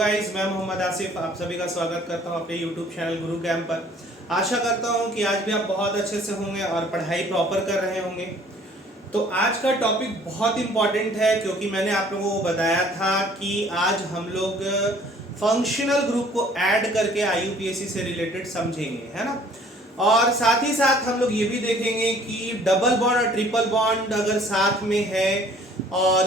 Guys, मैं मोहम्मद आसिफ आप सभी का स्वागत करता हूं अपने YouTube चैनल गुरु कैंप पर। आशा करता हूं कि आज भी आप बहुत अच्छे से होंगे और पढ़ाई प्रॉपर कर रहे होंगे। तो आज का टॉपिक बहुत इंपॉर्टेंट है क्योंकि मैंने आप लोगों को बताया था कि आज हम लोग फंक्शनल ग्रुप को ऐड करके IUPAC से रिलेटेड समझेंगे, है ना। और साथ ही साथ हम लोग ये भी देखेंगे कि डबल बॉन्ड और ट्रिपल बॉन्ड अगर साथ में है और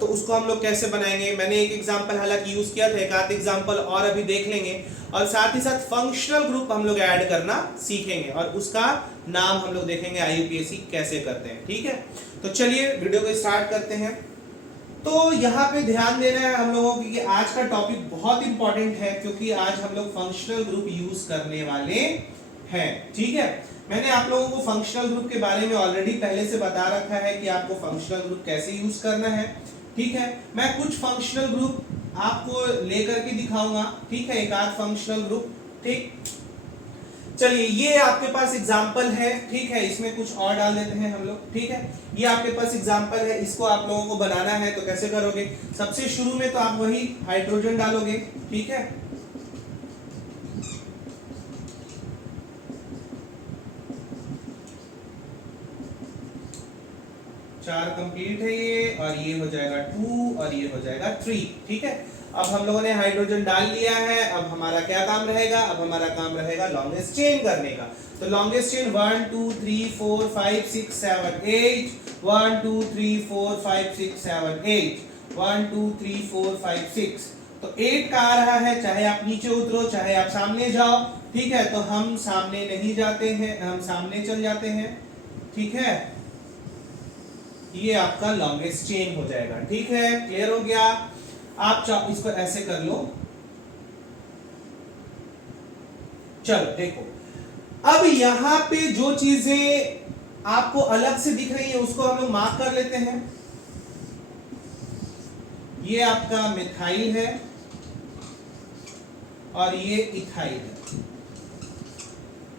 तो उसको हम लोग कैसे बनाएंगे। मैंने एक एग्जांपल हालांकि यूज किया था, एक आध एग्जांपल और अभी देख लेंगे। और साथ ही साथ फंक्शनल ग्रुप हम लोग ऐड करना सीखेंगे और उसका नाम हम लोग देखेंगे IUPAC कैसे करते हैं, ठीक है। तो चलिए वीडियो को स्टार्ट करते हैं। तो यहाँ पे ध्यान देना है हम लोगों की कि आज का टॉपिक बहुत इंपॉर्टेंट है क्योंकि आज हम लोग फंक्शनल ग्रुप यूज करने वाले हैं, ठीक है। मैंने आप लोगों को फंक्शनल ग्रुप के बारे में ऑलरेडी पहले से बता रखा है कि आपको फंक्शनल ग्रुप कैसे यूज करना है, ठीक है। मैं कुछ फंक्शनल ग्रुप आपको लेकर के दिखाऊंगा, ठीक है, एक आध फंक्शनल ग्रुप, ठीक। चलिए ये आपके पास एग्जांपल है, ठीक है, इसमें कुछ और डाल देते हैं हम लोग, ठीक है। ये आपके पास एग्जांपल है, इसको आप लोगों को बनाना है तो कैसे करोगे। सबसे शुरू में तो आप वही हाइड्रोजन डालोगे, ठीक है। चार कंप्लीट है ये, और ये हो जाएगा 2 और ये हो जाएगा 3, ठीक है। अब हम लोगों ने हाइड्रोजन डाल लिया है। अब हमारा क्या काम रहेगा, अब हमारा काम रहेगा लॉन्गेस्ट चेन करने का। तो लॉन्गेस्ट चेन 1 2 3 4 5 6 7 8 1 2 3 4 5 6 7 8 1 2 3 4 5 6। तो 8 का आ रहा है, चाहे आप नीचे उतरो चाहे आप सामने जाओ, ठीक है। तो हम सामने नहीं जाते हैं, हम सामने चल जाते हैं, ठीक है। ये आपका लॉन्गेस्ट चेन हो जाएगा, ठीक है। क्लियर हो गया। आप इसको ऐसे कर लो। चलो देखो, अब यहां पे जो चीजें आपको अलग से दिख रही है उसको हम लोग मार्क कर लेते हैं। ये आपका मिथाइल है और ये इथाइल है,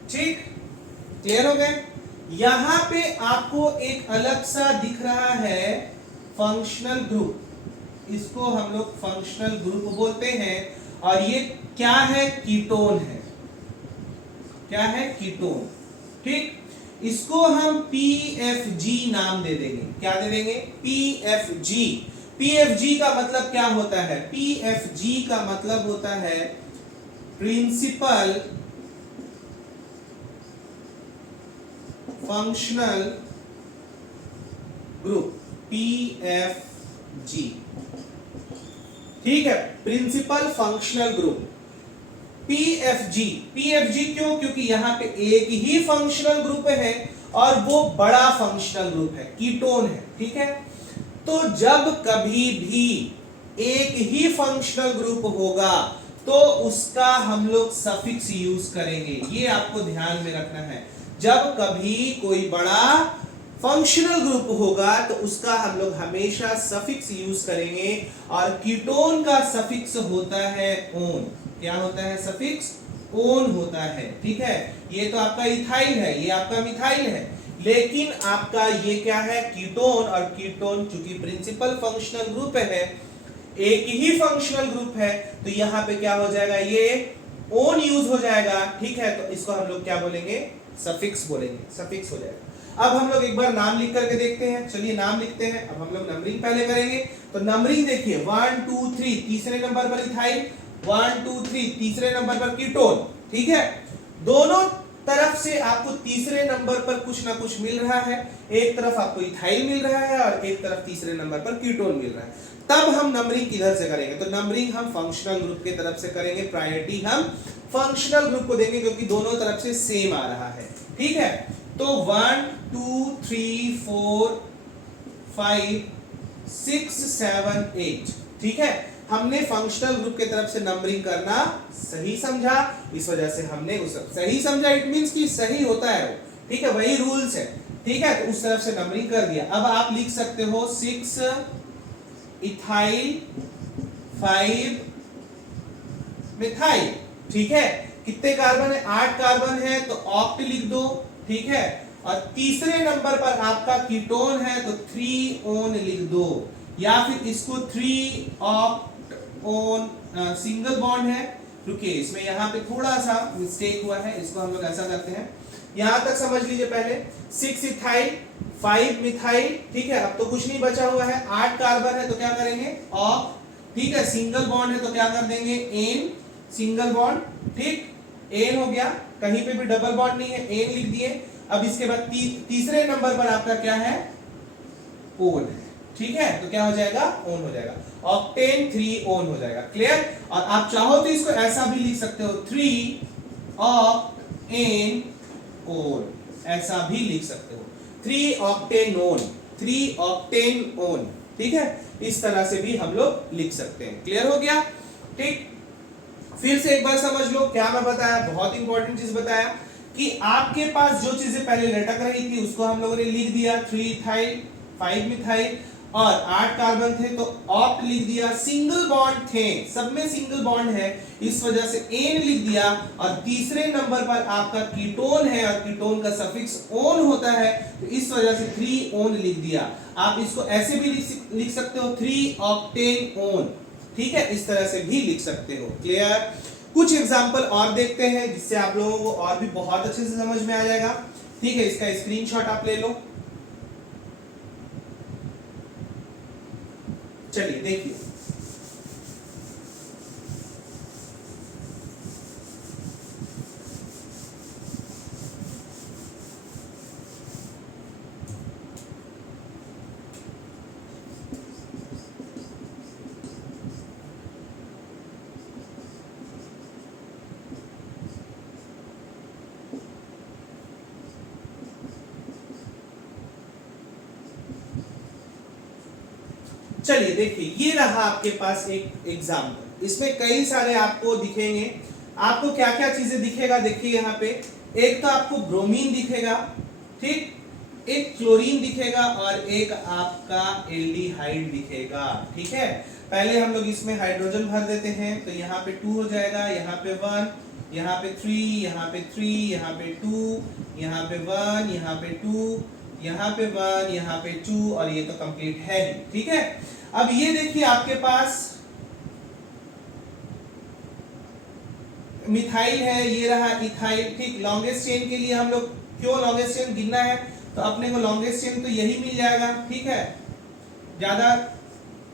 ठीक। क्लियर हो गए। यहां पे आपको एक अलग सा दिख रहा है फंक्शनल ग्रुप, इसको हम लोग फंक्शनल ग्रुप बोलते हैं। और ये क्या है, कीटोन है। क्या है, कीटोन, ठीक। इसको हम PFG नाम दे देंगे। क्या दे देंगे, PFG। PFG का मतलब क्या होता है, PFG का मतलब होता है प्रिंसिपल फंक्शनल ग्रुप, PFG, ठीक है। Principal functional group PFG। PFG क्यों, क्योंकि यहां पे एक ही फंक्शनल ग्रुप है और वो बड़ा फंक्शनल ग्रुप है, कीटोन है, ठीक है। तो जब कभी भी एक ही फंक्शनल ग्रुप होगा तो उसका हम लोग सफिक्स यूज करेंगे। ये आपको ध्यान में रखना है। जब कभी कोई बड़ा फंक्शनल ग्रुप होगा तो उसका हम लोग हमेशा सफिक्स यूज करेंगे। और कीटोन का सफिक्स होता है ओन। क्या होता है, सफिक्स ओन होता है, ठीक है। ये तो आपका इथाइल है, ये आपका मिथाइल है, लेकिन आपका ये क्या है, कीटोन। और कीटोन चूंकि प्रिंसिपल फंक्शनल ग्रुप है, एक ही फंक्शनल ग्रुप है, तो यहां पे क्या हो जाएगा, ये ओन यूज हो जाएगा, ठीक है। तो इसको हम लोग क्या बोलेंगे, सफिक्स बोलेंगे, सफिक्स हो जाएगा। अब हम लोग एक बार नाम लिख करके देखते हैं। चलिए नाम लिखते हैं। अब हम लोग नंबरिंग पहले करेंगे। तो नंबरिंग देखिए 1 2 3 तीसरे नंबर पर इथाइल, 1 2 3 तीसरे नंबर पर कीटोन, ठीक है। दोनों तरफ से आपको तीसरे नंबर पर कुछ ना कुछ मिल रहा है। एक तरफ आपको इथाइल मिल रहा है और एक तरफ तीसरे नंबर पर कीटोन मिल रहा है। तब हम नंबरिंग किधर से करेंगे, तो नंबरिंग हम फंक्शनल ग्रुप की तरफ से करेंगे। प्रायोरिटी हम फंक्शनल ग्रुप को देंगे क्योंकि दोनों तरफ से सेम आ रहा है, ठीक है। तो 1 2 3 4 5 6 7 8, ठीक है। हमने फंक्शनल ग्रुप के तरफ से नंबरिंग करना सही समझा, इस वजह से हमने उस सही समझा, इट मींस कि सही होता है वो, ठीक है, वही रूल्स है, ठीक है। तो उस तरफ से नंबरिंग कर दिया। अब आप लिख सकते हो 6 इथाइल 5 मिथाइल, ठीक है। कितने कार्बन है, 8 कार्बन है, तो ऑक्ट लिख दो, ठीक है। और तीसरे नंबर पर आपका कीटोन है तो 3 ओन लिख दो, या फिर इसको 3 ऑक्ट ओन सिंगल बॉन्ड है। रुकिए, इसमें यहाँ पे थोड़ा सा मिस्टेक हुआ है, इसको हम लोग ऐसा करते हैं, यहां तक समझ लीजिए पहले। 6 इथाइल 5 मिथाइल, ठीक है। अब तो कुछ नहीं बचा हुआ है, 8 कार्बन है तो क्या करेंगे ऑक, ठीक है। सिंगल बॉन्ड है तो क्या कर देंगे एन, सिंगल बॉन्ड, ठीक, एन हो गया। कहीं पे भी डबल बॉन्ड नहीं है, एन लिख दिए। अब इसके बाद तीसरे नंबर पर आपका क्या है ओन है, ठीक है। तो क्या हो जाएगा ओन हो जाएगा, ऑक्टेन 3 ओन हो जाएगा। क्लियर। और आप चाहो तो इसको ऐसा भी लिख सकते हो 3 ऑक्टेन ओन, ऐसा भी लिख सकते हो 3 ऑक्टेन ओन, 3 ऑक्टेन ओन, ठीक है। इस तरह से भी हम लोग लिख सकते हैं। क्लियर हो गया, ठीक। फिर से एक बार समझ लो क्या मैं बताया, बहुत इंपॉर्टेंट चीज बताया कि आपके पास जो चीजें पहले लटक रही थी उसको हम लोगों ने लिख दिया, 3 इथाइल 5 मिथाइल और 8 कार्बन थे तो ऑक्ट लिख दिया। सिंगल बॉन्ड थे, सब में सिंगल बॉन्ड है, इस वजह से एन लिख दिया। और तीसरे नंबर पर आपका कीटोन है और कीटोन का सफिक्स ओन होता है, तो इस वजह से 3 ओन लिख दिया। आप इसको ऐसे भी लिख सकते हो 3 ऑक्टेन ओन, ठीक है। इस तरह से भी लिख सकते हो। क्लियर। कुछ एग्जांपल और देखते हैं जिससे आप लोगों को और भी बहुत अच्छे से समझ में आ जाएगा, ठीक है। इसका स्क्रीनशॉट आप ले लो। चलिए देखिए, चलिए देखिए, ये रहा आपके पास एक एग्जाम्पल। इसमें कई सारे आपको दिखेंगे। आपको क्या क्या चीजें दिखेगा देखिए यहाँ पे, एक तो आपको ब्रोमीन दिखेगा, ठीक, एक क्लोरीन दिखेगा और एक आपका एल्डिहाइड दिखेगा, ठीक है। पहले हम लोग इसमें हाइड्रोजन भर देते हैं, तो यहाँ पे 2 हो जाएगा, यहाँ पे 1, यहाँ पे 3, यहाँ पे 3, यहाँ पे 2, यहाँ पे 1, यहाँ पे 2, यहाँ पे 1, यहाँ पे 2 और ये तो कंप्लीट है ही, ठीक है। अब ये देखिए आपके पास मिथाइल है, ये रहा इथाइल, ठीक। लॉन्गेस्ट चेन के लिए हम लोग क्यों लॉन्गेस्ट चेन गिनना है, तो अपने को लॉन्गेस्ट चेन तो यही मिल जाएगा, ठीक है। ज्यादा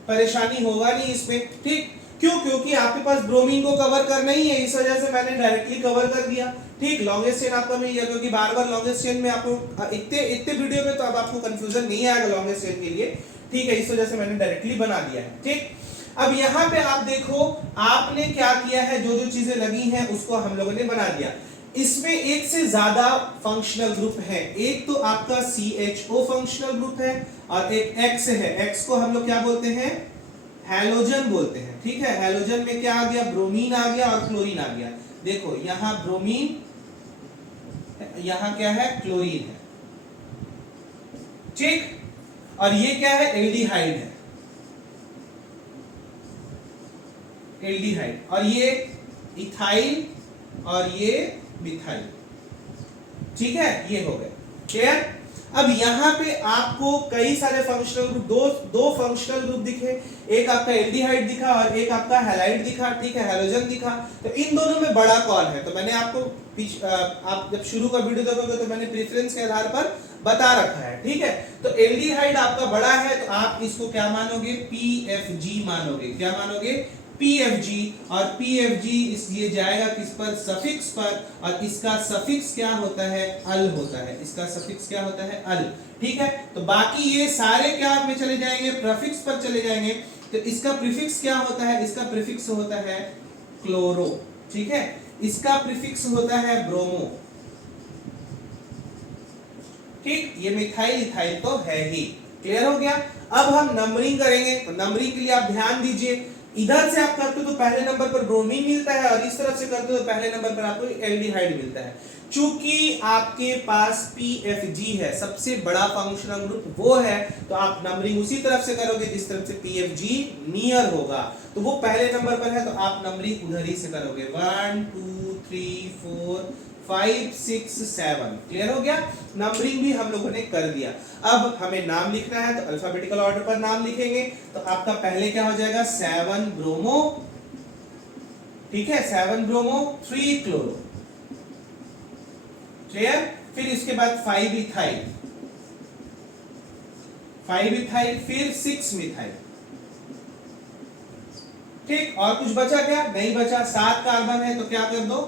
परेशानी होगा नहीं इसमें, ठीक। क्यों, क्योंकि आपके पास ब्रोमीन को कवर करना ही है, इस वजह से मैंने डायरेक्टली कवर कर दिया, ठीक। लॉन्गेस्ट चेन आपका मिल गया, क्योंकि बार बार लॉन्गेस्ट चेन में आपको इतने वीडियो में तो अब आपको कंफ्यूजन नहीं आएगा लॉन्गेस्ट चेन के लिए, ठीक है। इस वजह से मैंने डायरेक्टली बना दिया है, ठीक। अब यहाँ पे आप देखो आपने क्या किया है, जो जो चीजें लगी हैं उसको हम लोगों ने बना दिया। इसमें एक से ज्यादा फंक्शनल ग्रुप है, एक तो आपका CHO फंक्शनल ग्रुप है और एक X है। X को हम लोग क्या बोलते हैं हैलोजन बोलते हैं, ठीक है। हैलोजन में क्या आ गया, ब्रोमीन आ गया और क्लोरीन आ गया। देखो यहां ब्रोमीन, यहां क्या है क्लोरीन है, ठीक। और ये क्या है एल्डिहाइड है, एल्डिहाइड। और ये इथाइल और ये मिथाइल, ठीक है। ये हो गए क्लियर। अब यहाँ पे आपको कई सारे फंक्शनल ग्रुप, दो फंक्शनल ग्रुप दिखे, एक आपका एल्डिहाइड दिखा और एक आपका हैलाइड दिखा, ठीक है, हैलोजन दिखा। तो इन दोनों में बड़ा कौन है, तो मैंने आपको आप जब शुरू का वीडियो देखोगे तो मैंने प्रेफरेंस के आधार पर बता रखा है, ठीक है। तो एल्डिहाइड आपका बड़ा है तो आप इसको क्या मानोगे PFG मानोगे, क्या मानोगे PFG। और PFG ये जाएगा किस पर, सफिक्स पर, और इसका सफिक्स क्या होता है अल होता है, इसका सफिक्स क्या होता है अल, ठीक है। तो बाकी ये सारे क्या में चले जाएंगे प्रीफिक्स पर चले जाएंगे। तो इसका प्रीफिक्स क्या होता है, इसका प्रीफिक्स होता है क्लोरो, ठीक है। इसका प्रीफिक्स होता है ब्रोमो, ठीक। ये मिथाइल इथाइल तो है ही। क्लियर हो गया। अब हम नंबरिंग करेंगे, तो नंबरिंग के लिए आप ध्यान दीजिए, इधर से आप करते हो तो पहले नंबर पर ब्रोमीन मिलता है और इस तरफ से करते हो तो पहले नंबर पर आपको एल्डिहाइड मिलता है। चूंकि आपके पास PFG है, सबसे बड़ा फंक्शनल ग्रुप वो है, तो आप नंबरिंग उसी तरफ से करोगे जिस तरफ से PFG नियर होगा। तो वो पहले नंबर पर है तो आप नंबरिंग उधर ही से करोगे, 1 2 3 4 5 6 7। क्लियर हो गया? नंबरिंग भी हम लोगों ने कर दिया। अब हमें नाम लिखना है तो अल्फाबेटिकल ऑर्डर पर नाम लिखेंगे। तो आपका पहले क्या हो जाएगा 7 ब्रोमो, ठीक है, 7 ब्रोमो 3 क्लोरो। क्लियर? फिर इसके बाद 5 इथाइल, 5 इथाइल, फिर 6 मिथाइल। ठीक, और कुछ बचा क्या? नहीं बचा। 7 कार्बन है तो क्या कर दो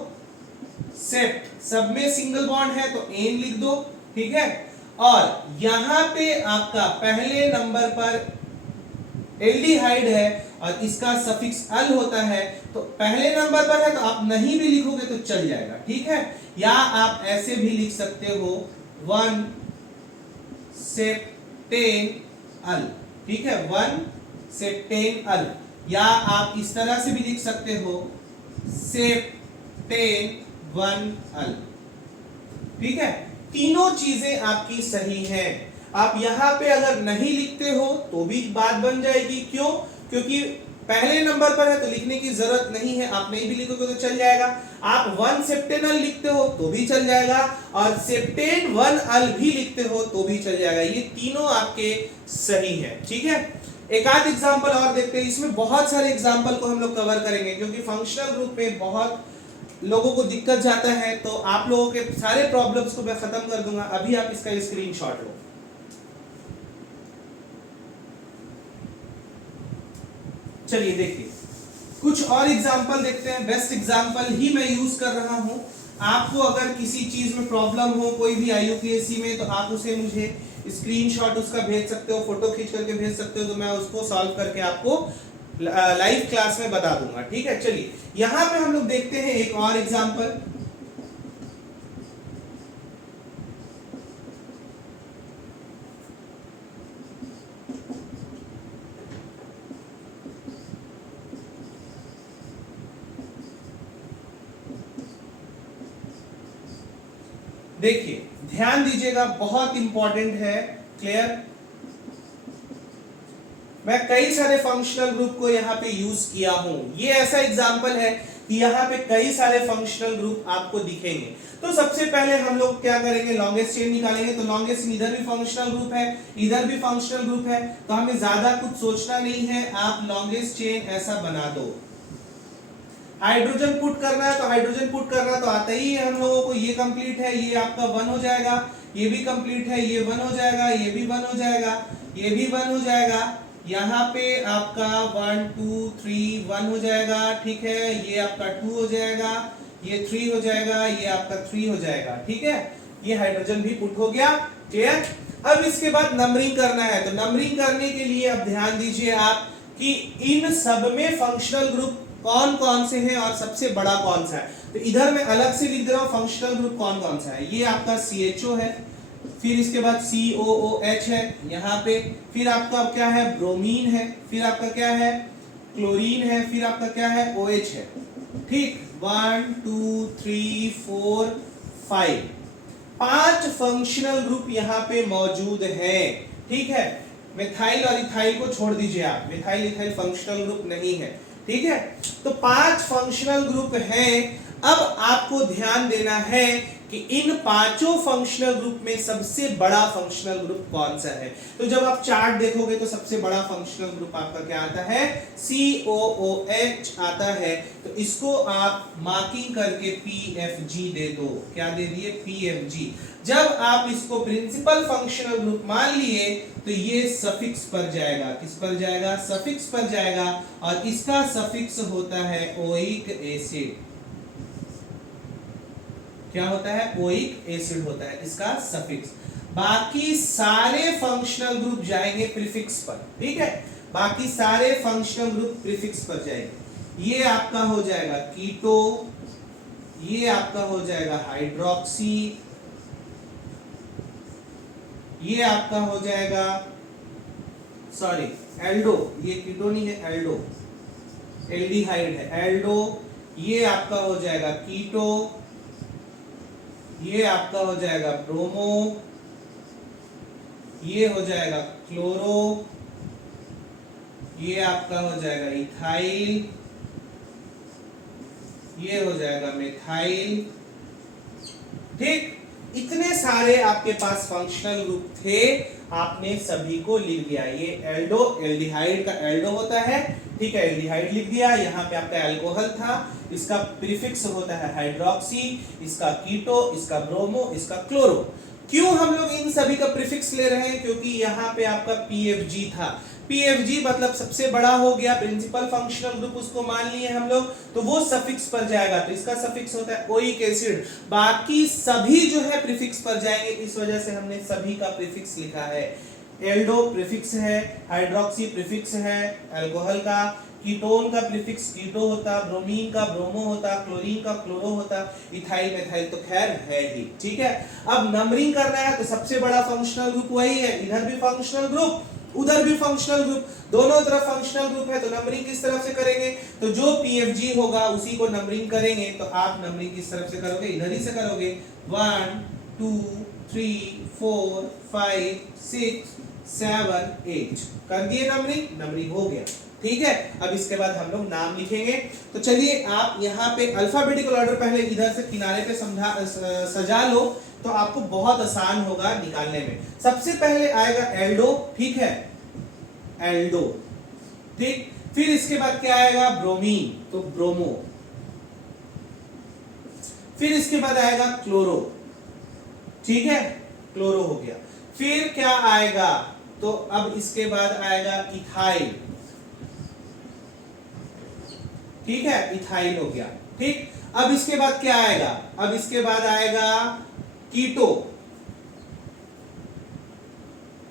सेप्ट, सब में सिंगल बॉन्ड है तो एन लिख दो। ठीक है, और यहां पे आपका पहले नंबर पर एल्डिहाइड है और इसका सफिक्स अल होता है, तो पहले नंबर पर है तो आप नहीं भी लिखोगे तो चल जाएगा। ठीक है, या आप ऐसे भी लिख सकते हो 1 सेप्टेन अल। ठीक है, 1 सेप्टेन अल, या आप इस तरह से भी लिख सकते हो सेप्टेन 1 अल। ठीक है, तीनों चीजें आपकी सही हैं। आप यहां पे अगर नहीं लिखते हो तो भी बात बन जाएगी। क्यों? क्योंकि पहले नंबर पर है तो लिखने की जरूरत नहीं है, आप नहीं भी लिखोगे तो चल जाएगा। आप 1 सेप्टेनल लिखते हो तो भी चल जाएगा, और सेप्टेन 1 अल भी लिखते हो तो भी चल जाएगा। ये तीनों आपके सही है। ठीक है, एक आध एग्जांपल और देखते हैं। इसमें बहुत सारे एग्जांपल को हम लोग कवर करेंगे क्योंकि फंक्शनल ग्रुप में बहुत लोगों को दिक्कत जाता है, तो आप लोगों के सारे प्रॉब्लम्स को मैं खत्म कर दूंगा। अभी आप इसका स्क्रीनशॉट लो। चलिए देखिए, कुछ और एग्जांपल देखते हैं। बेस्ट एग्जांपल ही मैं यूज कर रहा हूं। आपको अगर किसी चीज में प्रॉब्लम हो कोई भी IUPAC में, तो आप उसे मुझे स्क्रीनशॉट उसका भेज सकते हो, फोटो खींच करके भेज सकते हो, तो मैं उसको सॉल्व करके आपको लाइव क्लास में बता दूंगा। ठीक है, चलिए यहां पे हम लोग देखते हैं एक और एग्जांपल। देखिए, ध्यान दीजिएगा, बहुत इंपॉर्टेंट है। क्लियर? मैं कई सारे फंक्शनल ग्रुप को यहाँ पे यूज किया हूं। ये ऐसा एग्जांपल है कि यहाँ पे कई सारे फंक्शनल ग्रुप आपको दिखेंगे। तो सबसे पहले हम लोग क्या करेंगे, लॉन्गेस्ट चेन निकालेंगे। तो लॉन्गेस्ट चेन इधर भी फंक्शनल ग्रुप है, इधर भी फंक्शनल ग्रुप है, तो हमें ज्यादा कुछ सोचना नहीं है। आप लॉन्गेस्ट चेन ऐसा बना दो। हाइड्रोजन पुट करना है तो हाइड्रोजन पुट करना तो आता ही है हम लोगों को। ये कंप्लीट है, ये आपका 1 हो जाएगा, ये भी कंप्लीट है, ये 1 हो जाएगा, ये भी 1 हो जाएगा, ये भी 1 हो जाएगा। यहाँ पे आपका 1 2 3 1 हो जाएगा। ठीक है, ये आपका 2 हो जाएगा, ये 3 हो जाएगा, ये आपका 3 हो जाएगा। ठीक है, ये हाइड्रोजन भी पुट हो गया। क्लियर? अब इसके बाद नंबरिंग करना है। तो नंबरिंग करने के लिए अब ध्यान दीजिए आप कि इन सब में फंक्शनल ग्रुप कौन कौन से हैं और सबसे बड़ा कौन सा है। तो इधर मैं अलग से लिख दे रहा हूं फंक्शनल ग्रुप कौन कौन सा है। ये आपका CHO है, फिर इसके बाद COOH है यहाँ पे, फिर आपका क्या है ब्रोमीन है, फिर आपका क्या है क्लोरीन है, फिर आपका क्या है OH है। ठीक, 1 2 3 4 5, 5 फंक्शनल ग्रुप यहाँ पे मौजूद हैं। ठीक है, मिथाइल और इथाइल को छोड़ दीजिए आप, मिथाइल इथाइल फंक्शनल ग्रुप नहीं है। ठीक है, तो 5 फंक्शनल ग्रुप हैं। अब आपको ध्यान देना है कि इन पांचों फंक्शनल ग्रुप में सबसे बड़ा फंक्शनल ग्रुप कौन सा है। तो जब आप चार्ट देखोगे तो सबसे बड़ा फंक्शनल ग्रुप आपका क्या आता है, COOH आता है। तो इसको आप मार्किंग करके PFG दे दो। क्या दे दिए, PFG। जब आप इसको प्रिंसिपल फंक्शनल ग्रुप मान लिए तो ये सफिक्स पर जाएगा। किस पर जाएगा, सफिक्स पर जाएगा, और इसका सफिक्स होता है ओइक एसिड। क्या होता है, ओइक एसिड होता है इसका सफिक्स। बाकी सारे फंक्शनल ग्रुप जाएंगे प्रीफिक्स पर। ठीक है, बाकी सारे फंक्शनल ग्रुप प्रीफिक्स पर जाएंगे। ये आपका हो जाएगा कीटो, ये आपका हो जाएगा हाइड्रोक्सी, ये आपका हो जाएगा सॉरी एल्डो, ये कीटो नहीं है एल्डो, एल्डिहाइड है एल्डो। ये आपका हो जाएगा कीटो, ये आपका हो जाएगा ब्रोमो, ये हो जाएगा क्लोरो, ये आपका हो जाएगा इथाइल, ये हो जाएगा मिथाइल, ठीक, इतने सारे आपके पास फंक्शनल ग्रुप थे, आपने सभी को लिख दिया। ये एल्डो, एल्डिहाइड का एल्डो होता है, ठीक है, एल्डिहाइड लिख दिया। यहाँ पे आपका अल्कोहल था, इसका प्रीफिक्स होता है हाइड्रोक्सी, इसका कीटो, इसका ब्रोमो, इसका क्लोरो। क्यों हम लोग इन सभी का प्रीफिक्स ले रहे हैं? क्योंकि यहाँ पे आपका PFG था। PFG मतलब सबसे बड़ा हो गया, प्रिंसिपल फंक्शनल ग्रुप उसको मान लिए हम लोग, तो वो सफिक्स पर जाएगा, तो इसका सफिक्स होता है ओइक एसिड। बाकी सभी जो है प्रीफिक्स पर जाएंगे, इस वजह से हमने सभी का प्रीफिक्स लिखा है। एल्डो प्रीफिक्स है, हाइड्रोक्सी प्रीफिक्स है अल्कोहल का, कीटोन का प्रीफिक्स कीटो होता, ब्रोमीन का ब्रोमो होता, क्लोरीन का क्लोरो होता, इथाइल मेथाइल तो खैर है ही। ठीक है, अब नंबरिंग करना है तो सबसे बड़ा फंक्शनल ग्रुप वही है, इधर भी फंक्शनल ग्रुप उधर भी फंक्शनल ग्रुप, दोनों तरफ फंक्शनल ग्रुप है, तो नंबरिंग किस तरफ से करेंगे? तो जो PFG होगा उसी को नंबरिंग करेंगे। तो आप नंबरिंग किस तरफ से करोगे? इधर ही से करोगे। 1 2 3 4 5 6 7 8 कर दिए नंबरिंग, नंबरिंग हो गया। ठीक है, अब इसके बाद हम लोग नाम लिखेंगे। तो चलिए आप यहाँ पे अल्फाबेटिकल ऑर्डर पहले इधर से किनारे पे सजा लो, तो आपको बहुत आसान होगा निकालने में। सबसे पहले आएगा एल्डो, ठीक है, एल्डो, ठीक। फिर इसके बाद क्या आएगा? ब्रोमीन, तो ब्रोमो। फिर इसके बाद आएगा क्लोरो, ठीक है, क्लोरो हो गया। फिर क्या आएगा? तो अब इसके बाद आएगा इथाइल, ठीक है, इथाइल हो गया। ठीक, अब इसके बाद क्या आएगा? अब इसके बाद आएगा कीटो,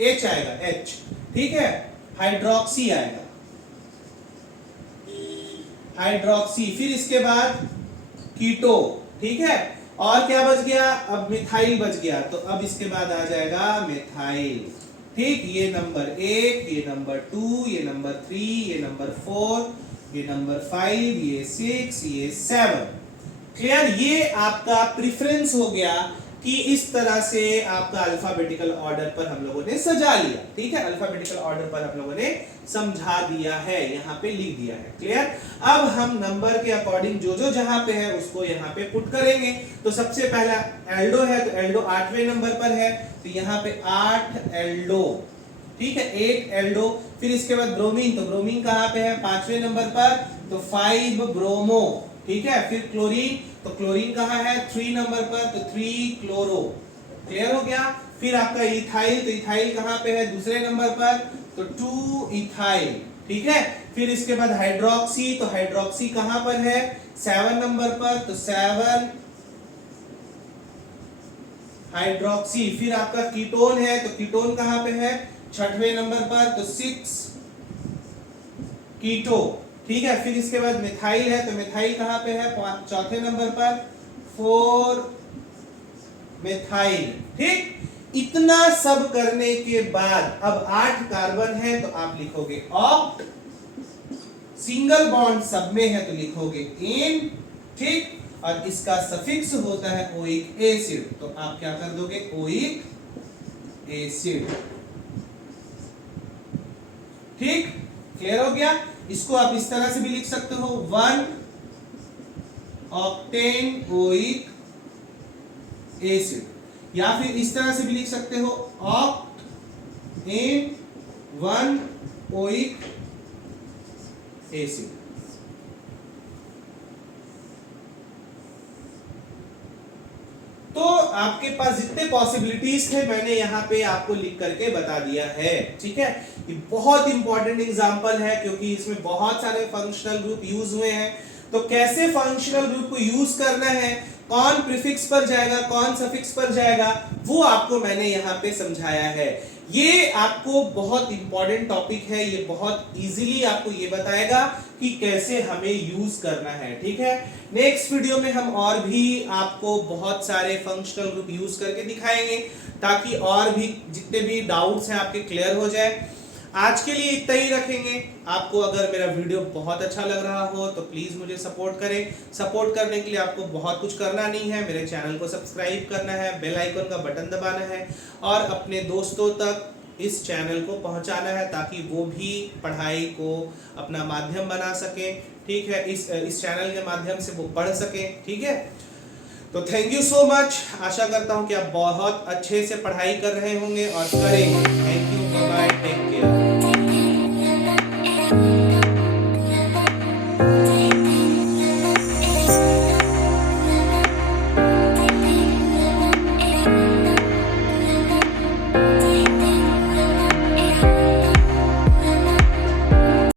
H आएगा, H, ठीक है। हाइड्रोक्सी आएगा, हाइड्रोक्सी। फिर इसके बाद कीटो, ठीक है। और क्या बच गया? अब मिथाइल बच गया, तो अब इसके बाद आ जाएगा मिथाइल। ठीक, ये नंबर 1, ये नंबर 2, ये नंबर 3, ये नंबर 4, ये नंबर 5, ये 6, ये 7। क्लियर? ये आपका प्रेफरेंस हो गया कि इस तरह से आपका अल्फाबेटिकल ऑर्डर पर हम लोगों ने सजा लिया। ठीक है, अल्फाबेटिकल ऑर्डर पर हम लोगों ने समझा दिया है, यहाँ पे लिख दिया है। क्लियर? अब हम नंबर के अकॉर्डिंग जो जो जहां पे है उसको यहाँ पे पुट करेंगे। तो सबसे पहला एल्डो है, तो एल्डो 8वें नंबर पर है, तो यहाँ पे 8 एल्डो, ठीक है, 8 एल्डो। फिर इसके बाद ब्रोमीन, तो ब्रोमीन कहाँ पे है? 5वें नंबर पर, तो 5 ब्रोमो, ठीक है। फिर क्लोरीन, तो क्लोरीन कहाँ है? 3 नंबर पर, तो 3 क्लोरो। क्लियर हो गया? फिर आपका इथाइल, तो इथाइल कहाँ पे है? दूसरे नंबर पर, तो 2 इथाइल, ठीक है। फिर इसके बाद हाइड्रोक्सी, तो हाइड्रोक्सी कहाँ पर है? 7 नंबर पर, तो 7 हाइड्रोक्सी। फिर आपका कीटोन है, तो कीटोन कहाँ पे है? 6वें नंबर पर, तो 6 कीटो, ठीक है। फिर इसके बाद मिथाइल है, तो मिथाइल कहाँ पे है? 4थे नंबर पर, 4 मिथाइल। ठीक, इतना सब करने के बाद अब 8 कार्बन है, तो आप लिखोगे ऑक्ट। सिंगल बॉन्ड सब में है, तो लिखोगे इन, ठीक। और इसका सफिक्स होता है ओइक एसिड, तो आप क्या कर दोगे? Oic acid. ठीक, क्लियर हो गया? इसको आप इस तरह से भी लिख सकते हो, 1 ऑक्टेन ओइक एसिड, या फिर इस तरह से भी लिख सकते हो, ऑक्ट इन 1 ओइक एसिड। तो आपके पास जितने पॉसिबिलिटीज थे मैंने यहाँ पे आपको लिख करके बता दिया है। ठीक है, ये बहुत इंपॉर्टेंट एग्जांपल है क्योंकि इसमें बहुत सारे फंक्शनल ग्रुप यूज हुए हैं। तो कैसे फंक्शनल ग्रुप को यूज करना है, कौन प्रीफिक्स पर जाएगा, कौन सफिक्स पर जाएगा, वो आपको मैंने यहाँ पे समझाया है। ये आपको बहुत इंपॉर्टेंट टॉपिक है, ये बहुत इजीली आपको ये बताएगा कि कैसे हमें यूज करना है। ठीक है, नेक्स्ट वीडियो में हम और भी आपको बहुत सारे फंक्शनल ग्रुप यूज करके दिखाएंगे ताकि और भी जितने भी डाउट्स हैं आपके क्लियर हो जाए। आज के लिए इतना ही रखेंगे। आपको अगर मेरा वीडियो बहुत अच्छा लग रहा हो तो प्लीज मुझे सपोर्ट करें। सपोर्ट करने के लिए आपको बहुत कुछ करना नहीं है, मेरे चैनल को सब्सक्राइब करना है, बेल आइकन का बटन दबाना है और अपने दोस्तों तक इस चैनल को पहुंचाना है ताकि वो भी पढ़ाई को अपना माध्यम बना सके। ठीक है, इस चैनल के माध्यम से वो पढ़ सके। ठीक है, तो थैंक यू सो मच, आशा करता हूं कि आप बहुत अच्छे से पढ़ाई कर रहे होंगे और करेंगे। Thank you, bye bye, take care.